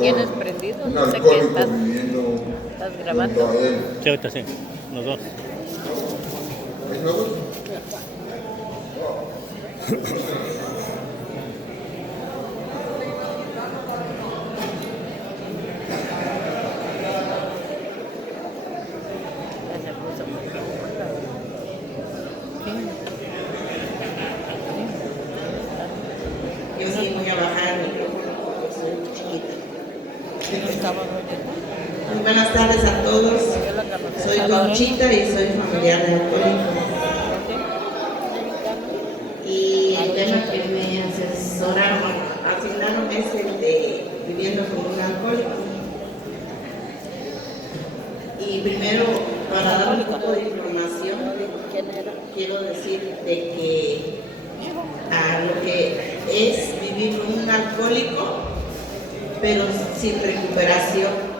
¿Tienes prendido? un No sé qué alcohólico estás viviendo grabando. junto a él. Sí, ahorita sí, los dos. ¿Es nuevo? Ya se puso muy profunda. Yo sí voy a bajar el micrófono porque soy chiquita. ¿Quién estaba oyendo? Muy buenas tardes a todos. Yo la conocí. Soy Conchita y soy familiar de alcohólico. Y el tema que me asignaron es el de viviendo como un alcohólico. Y primero, para dar un poco de información, ¿Quién era? quiero decir de que a lo que es vivir con un alcohólico, pero sin recuperación.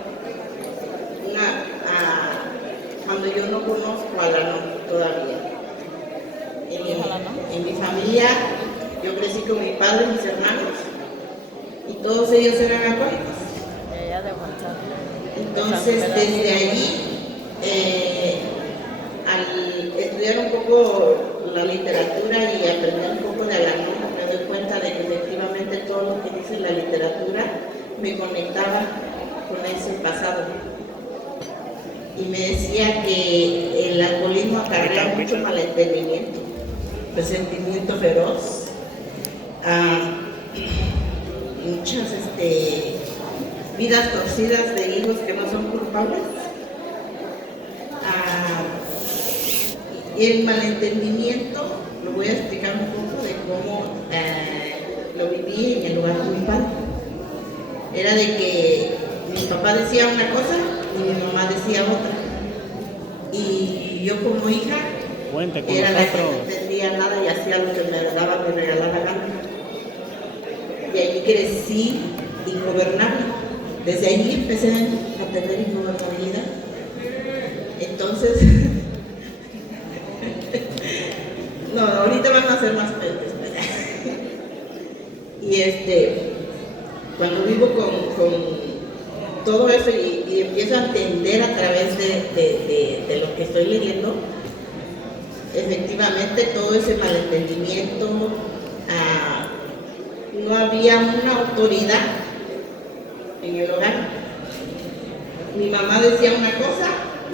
Cuando yo no conozco a la no todavía. En mi familia, yo crecí con mi padre y mis hermanos, y todos ellos eran alcohólicos. Ella de avanzar. Entonces, desde allí, al estudiar un poco la literatura y aprender un poco de Alanón, me doy cuenta de que efectivamente todo lo que dice la literatura me conectaba con ese pasado. Y me decía que el alcoholismo acarrea mucho malentendimiento, resentimiento feroz, muchas vidas torcidas de hijos que no son culpables. Y el malentendimiento lo voy a explicar un poco de cómo lo viví en el lugar de mi padre. Era de que mi papá decía una cosa y mi mamá decía otra. Y yo como hija era la que no entendía nada y hacía lo que me daba, me regalaba gana. Y ahí crecí ingobernable. Desde ahí empecé a tener ingobernabilidad. Entonces, no, ahorita van a ser más pentes. Y cuando vivo con todo eso y empiezo a entender a través de lo que estoy leyendo, efectivamente todo ese malentendimiento, no había una autoridad en el hogar. Mi mamá decía una cosa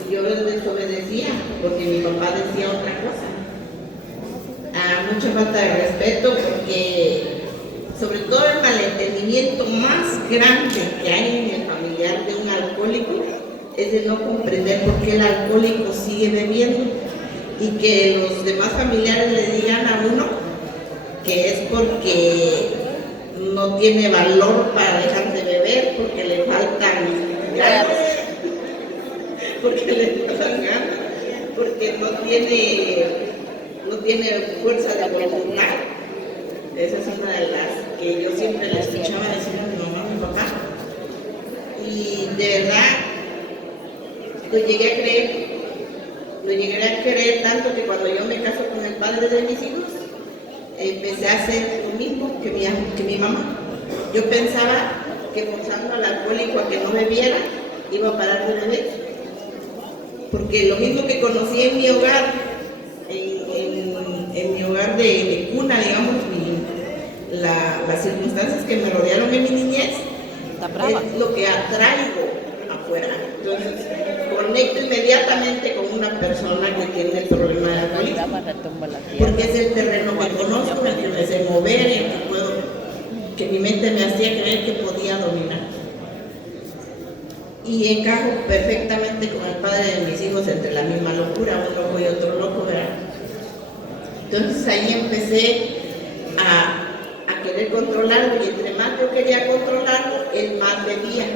y yo desobedecía porque mi papá decía otra cosa. Mucha falta de respeto, porque sobre todo el malentendimiento más grande que hay en el familiar de un alcohólico es de no comprender por qué el alcohólico sigue bebiendo y que los demás familiares le digan a uno que es porque no tiene valor para dejar de beber, porque le faltan ganas, porque le faltan ganas, porque no tiene fuerza de voluntad. Esa es una de las que yo siempre le escuchaba decir a mi mamá, a mi papá. Y de verdad, lo llegué a creer tanto que cuando yo me caso con el padre de mis hijos, empecé a hacer lo mismo que mi mamá. Yo pensaba que forzando al alcohólico a que no bebiera, iba a parar de beber. Porque lo mismo que conocí en mi hogar, en mi hogar de cuna, digamos, las circunstancias que me rodearon en mi niñez, es lo que atraigo afuera. Entonces, conecto inmediatamente con una persona que tiene el problema de alcoholismo, porque es el terreno que conozco, el que me sé mover, el que mi mente me hacía creer que podía dominar. Y encajo perfectamente con el padre de mis hijos entre la misma locura, un loco y otro loco, ¿verdad? Entonces ahí empecé a querer controlarlo, y entre más yo quería controlarlo, él más bebía.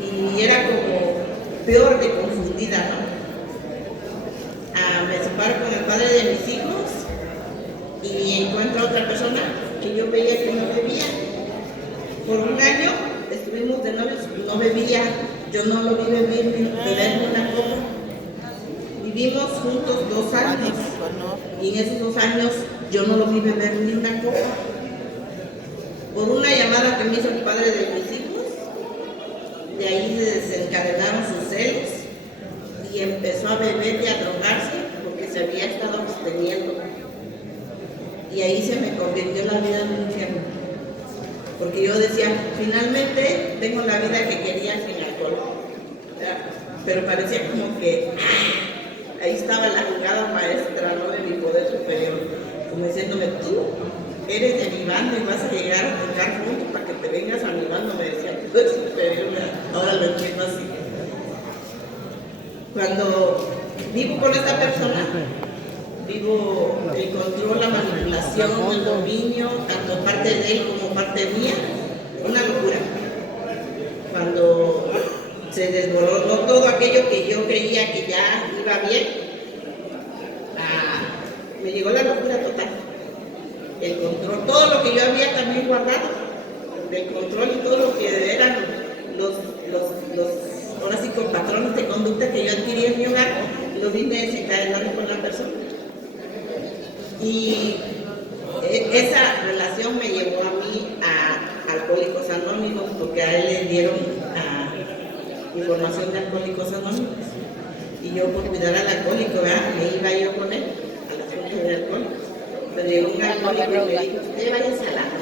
Y era como peor de confundida, ¿no? Me separo con el padre de mis hijos y encuentro a otra persona que yo veía que no bebía. Por un año estuvimos de novios, no bebía, yo no lo vi beber ni una copa. Vivimos juntos 2 años y en esos 2 años yo no lo vi beber ni una copa. Por una llamada que me hizo el padre de mis hijos, de ahí se desencadenaron sus celos y empezó a beber y a drogarse porque se había estado absteniendo. Y ahí se me convirtió la vida en un infierno. Porque yo decía, finalmente tengo la vida que quería sin alcohol. Pero parecía como que ahí estaba la jugada maestra, ¿no?, de mi poder superior. Como diciéndome, tú eres de mi banda y vas a llegar a tocar juntos para que te vengas a mi banda, me decía, tú eres superior. Ahora lo entiendo así. Cuando vivo con esta persona, vivo el control, la manipulación, el dominio, tanto parte de él como parte mía, una locura. Cuando se desmoronó todo aquello que yo creía que ya iba bien, me llegó la locura total. El control, todo lo que yo había también guardado, del control y todo lo que eran los ahora sí, con patrones de conducta que yo adquirí en mi hogar, lo vine desencadenando con la persona. Y esa relación me llevó a mí a Alcohólicos Anónimos, porque a él le dieron información de Alcohólicos Anónimos. Y yo, por cuidar al alcohólico, me iba yo con él a las juntas de alcohólicos. Pero llegó un alcohólico y me dijo, usted váyase a la no.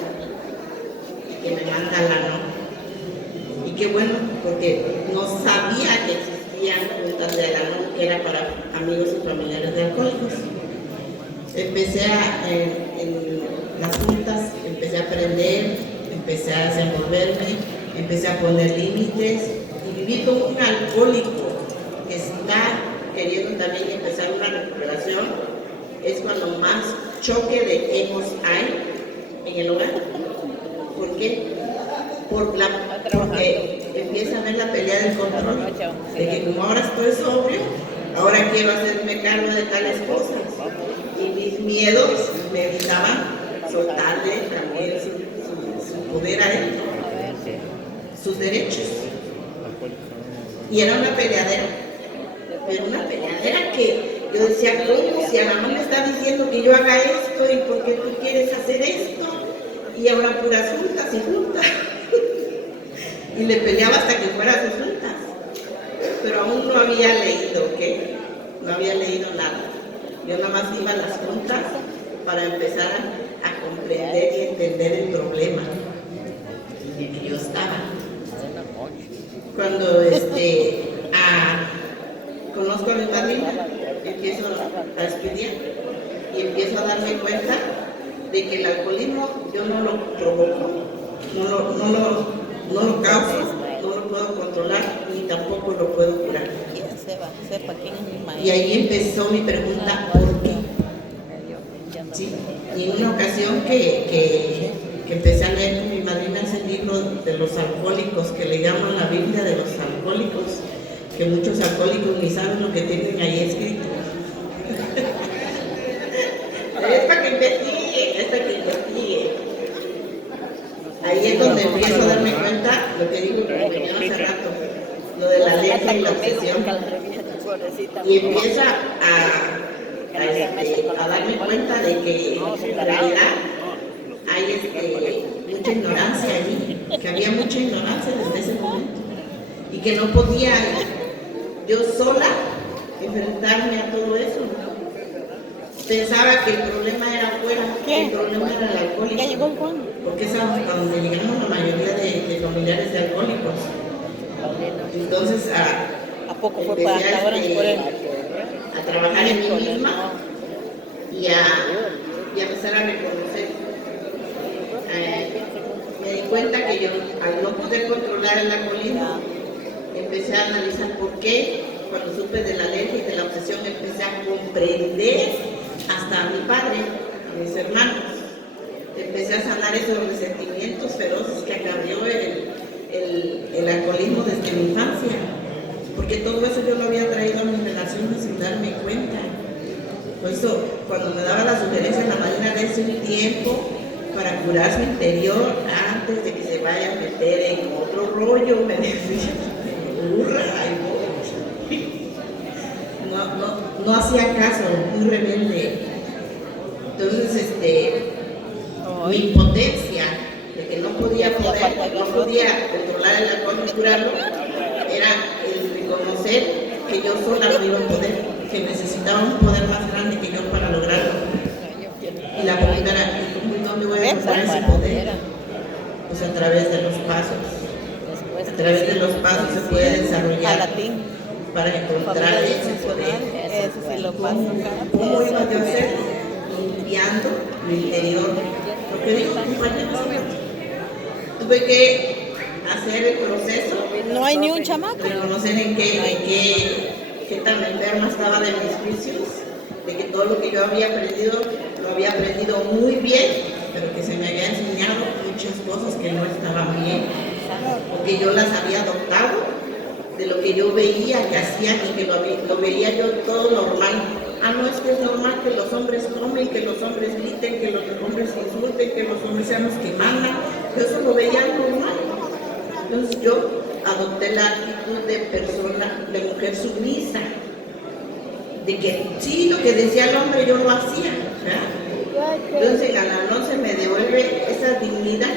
Y que me manda a la no. Y qué bueno, porque no sabía que existían juntas de la no, que era para amigos y familiares de alcohólicos. Empecé en las juntas, empecé a aprender, empecé a desenvolverme, empecé a poner límites y viví como un alcohólico que está queriendo también empezar una recuperación. Es cuando más choque de egos hay en el hogar. ¿Por qué? Porque empieza a ver la pelea del control, de que como ahora estoy sobrio, ahora quiero hacerme cargo de tales cosas. Y mis miedos me evitaban soltarle también su poder a él, sus derechos. Y era una peleadera, pero una peleadera que yo decía, ¿cómo? Si a la mamá me está diciendo que yo haga esto y por qué tú quieres hacer esto, y ahora puras juntas y juntas. Y le peleaba hasta que fuera a sus juntas. Pero aún no había leído, ¿ok? No había leído nada. Yo nada más iba a las juntas para empezar a comprender y entender el problema en el que yo estaba. Cuando conozco a mi madrina, empiezo a estudiar y empiezo a darme cuenta de que el alcoholismo yo no lo provoco, no lo causo, no lo puedo controlar ni tampoco lo puedo curar. Y ahí empezó mi pregunta, ¿por qué? Sí. Y en una ocasión que empecé a leer con mi madrina ese libro de los alcohólicos, que le llaman la Biblia de los alcohólicos, que muchos alcohólicos ni saben lo que tienen ahí escrito. Es para que investiguen. Ahí es donde empiezo a darme cuenta lo que digo, como venía hace rato, lo de la letra y la obsesión. Y empiezo a darme cuenta de que en realidad hay mucha ignorancia allí, que había mucha ignorancia desde ese momento y que no podía yo sola enfrentarme a todo eso. Pensaba que el problema era afuera, que el problema era el alcohólico, porque es a donde llegamos la mayoría de familiares de alcohólicos. Entonces ¿A poco fue empecé para ahora a trabajar en mí misma y a empezar a reconocer. Me di cuenta que yo, al no poder controlar el alcoholismo, empecé a analizar por qué. Cuando supe de la alergia y de la obsesión, empecé a comprender hasta a mi padre, a mis hermanos. Empecé a sanar esos resentimientos feroces que acarreó el alcoholismo desde mi infancia. Porque todo eso yo lo había traído a mis relaciones sin darme cuenta. Por eso, cuando me daba la sugerencia a la madrina de ese tiempo para curar su interior antes de que se vaya a meter en otro rollo, me decía, burra, no hacía caso, muy rebelde. Entonces, mi impotencia de que no podía controlar el alcohol y curarlo era el reconocer que yo sola no iba a poder, que necesitaba un poder más grande que yo para lograrlo. Y la pregunta era, ¿y dónde voy a encontrar ese poder? Pues a través de los pasos. A través de los pasos se puede desarrollar para encontrar ese poder. ¿Cómo iba yo a hacer? Limpiando mi interior. Porque digo, compañeros, tuve que hacer el proceso. No hay ni un chamaco. Reconocer en qué tan enferma estaba de mis juicios, de que todo lo que yo había aprendido, lo había aprendido muy bien, pero que se me había enseñado muchas cosas que no estaban bien, porque yo las había adoptado de lo que yo veía que hacían y que lo veía yo todo normal. Ah, no, es que es normal que los hombres tomen, que los hombres griten, que los hombres insulten, que los hombres sean los que mandan. Yo eso lo veía normal. Entonces yo adopté la actitud de persona, de mujer sumisa, de que sí, lo que decía el hombre yo lo hacía, ¿verdad? Entonces al no se me devuelve esa dignidad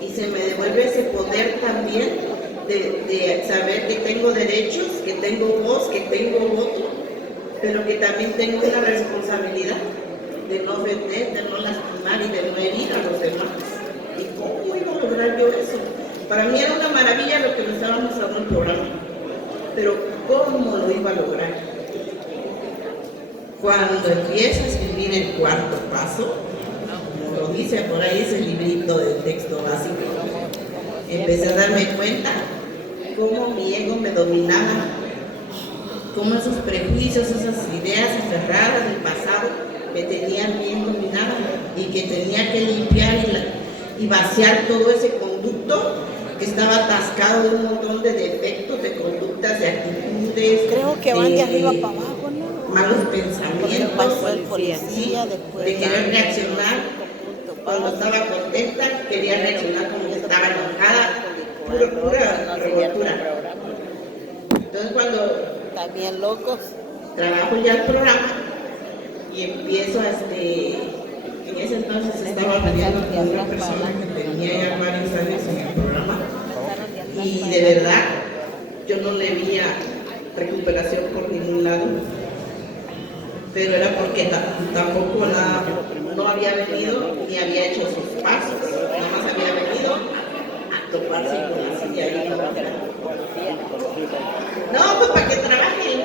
y se me devuelve ese poder también de saber que tengo derechos, que tengo voz, que tengo voto, pero que también tengo una responsabilidad de no ofender, de no lastimar y de no herir a los demás. ¿Y cómo iba a lograr yo eso? Para mí era una maravilla lo que me estaba mostrando el programa, pero ¿cómo lo iba a lograr? Cuando empiezo a escribir el cuarto paso, como lo dice por ahí ese librito de texto básico, empecé a darme cuenta cómo mi ego me dominaba, cómo esos prejuicios, esas ideas aferradas del pasado me tenían bien dominada y que tenía que limpiar y vaciar todo ese conducto que estaba atascado de un montón de defectos, de conductas, de actitudes. Creo que van de arriba para abajo, ¿no? Malos pensamientos, Pasó el policía, después de querer reaccionar. Cuando estaba contenta, quería reaccionar como que estaba enojada, pura revoltura. Entonces cuando también locos. trabajo ya el programa y empiezo en ese entonces estaba viviendo con una persona que tenía ya varios años en el programa y de verdad yo no le veía recuperación por ningún lado, pero era porque tampoco no había venido ni había hecho sus pasos, nada más había venido a toparse con la silla y no, pues para que trabajen.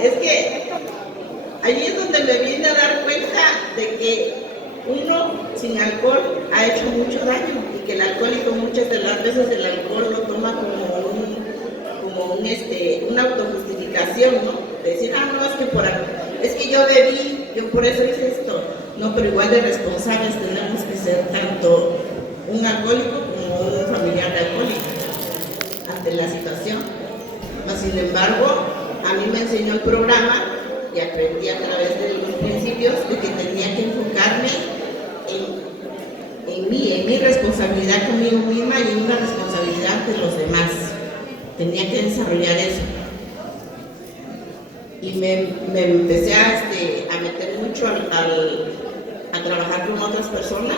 Es que allí es donde me vine a dar cuenta de que uno sin alcohol ha hecho mucho daño y que el alcohólico muchas de las veces el alcohol lo toma como una autojustificación, ¿no? Decir, no, es que yo bebí, yo por eso hice esto. No, pero igual de responsables tenemos que ser tanto un alcohólico como un familiar de alcohólico ante la situación. Sin embargo, a mí me enseñó el programa y aprendí a través de los principios de que tenía que enfocarme en mi responsabilidad conmigo misma y en una responsabilidad de los demás. Tenía que desarrollar eso. Y me empecé a meter mucho a trabajar con otras personas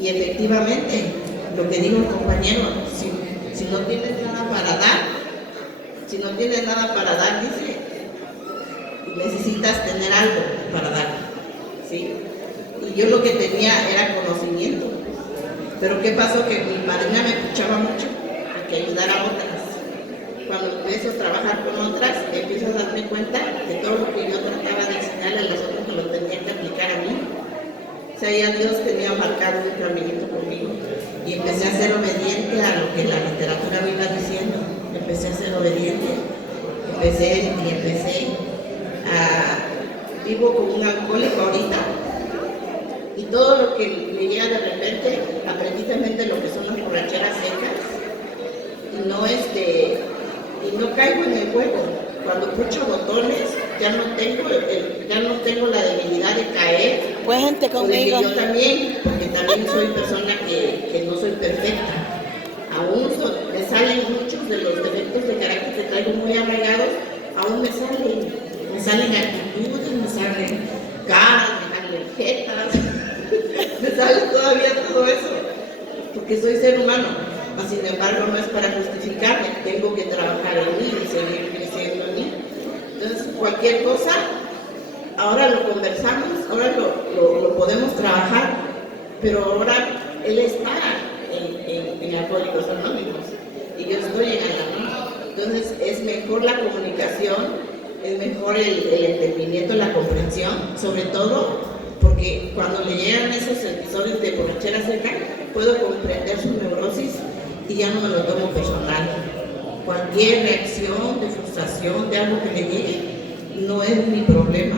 y efectivamente, lo que dijo el compañero, si no tienes nada para dar, dice, necesitas tener algo para dar, ¿sí? Y yo lo que tenía era conocimiento, pero ¿qué pasó? Que mi madrina me escuchaba mucho a que ayudara a otras. Cuando empiezo a trabajar con otras, empiezo a darme cuenta que todo lo que yo trataba de enseñarle a los otros me lo tenía que aplicar a mí. O sea, ya Dios tenía marcado un caminito conmigo y empecé a ser obediente a lo que la literatura me iba diciendo. Empecé a ser obediente, empecé a vivo como un alcohólico ahorita y todo lo que me llega de repente, aprendí también de lo que son las borracheras secas y no caigo en el juego. Cuando pucho botones ya no tengo la debilidad de caer. Pues gente conmigo. Yo también, porque también soy persona que no soy perfecta. Aún me salen muchos de los defectos de carácter que traigo muy arraigados, aún me salen actitudes, me salen caras, me salen jetas. que soy ser humano, mas sin embargo no es para justificarme, tengo que trabajar en mí y seguir creciendo en mí. Entonces, cualquier cosa, ahora lo conversamos, ahora lo podemos trabajar, pero ahora él está en Alcohólicos Anónimos y yo estoy en Al-Anon. Entonces, es mejor la comunicación, es mejor el entendimiento, la comprensión, sobre todo porque cuando le llegan esos episodios de borrachera seca, puedo comprender su neurosis y ya no me lo tomo personal. Cualquier reacción de frustración, de algo que le llegue, no es mi problema.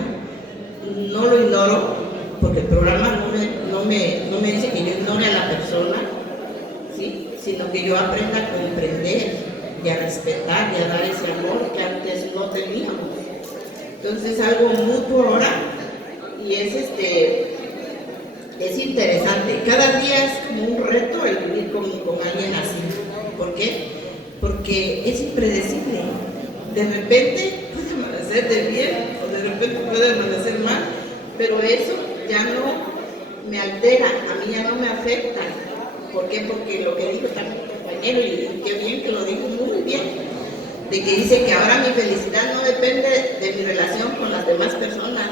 No lo ignoro, porque el programa no me dice que yo ignore a la persona, ¿sí? Sino que yo aprenda a comprender y a respetar y a dar ese amor que antes no teníamos. Entonces, algo mutuo ahora, y es interesante. Cada día es como un reto el vivir con alguien así. ¿Por qué? Porque es impredecible. De repente puede amanecer de bien o de repente puede amanecer mal, pero eso ya no me altera, a mí ya no me afecta. ¿Por qué? Porque lo que dijo también mi compañero, y qué bien que lo dijo muy bien, de que dice que ahora mi felicidad no depende de mi relación con las demás personas,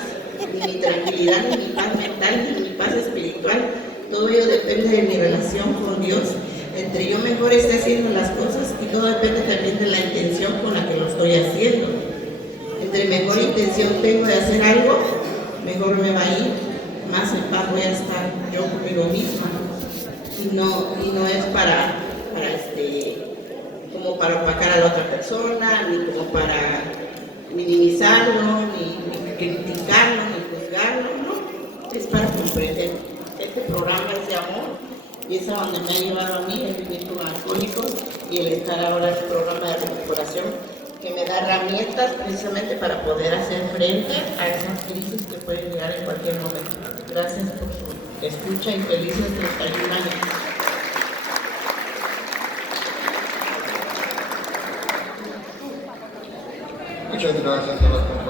ni mi tranquilidad, ni mi paz mental, ni mi paz espiritual. Todo ello depende de mi relación con Dios. Entre yo mejor esté haciendo las cosas, y todo depende también de la intención con la que lo estoy haciendo. Entre mejor intención tengo de hacer algo, mejor me va a ir, más en paz voy a estar yo conmigo misma. Y no es como para opacar a la otra persona, ni como para minimizarlo, ni criticarlo, ni juzgarlo, no. Es para comprender. Este programa es de amor y es a donde me ha llevado a mí el vivir con alcohólicos y el estar ahora en el programa de recuperación, que me da herramientas precisamente para poder hacer frente a esas crisis que pueden llegar en cualquier momento. Gracias por su escucha y felices 31 años. Muchas gracias a las compañeras.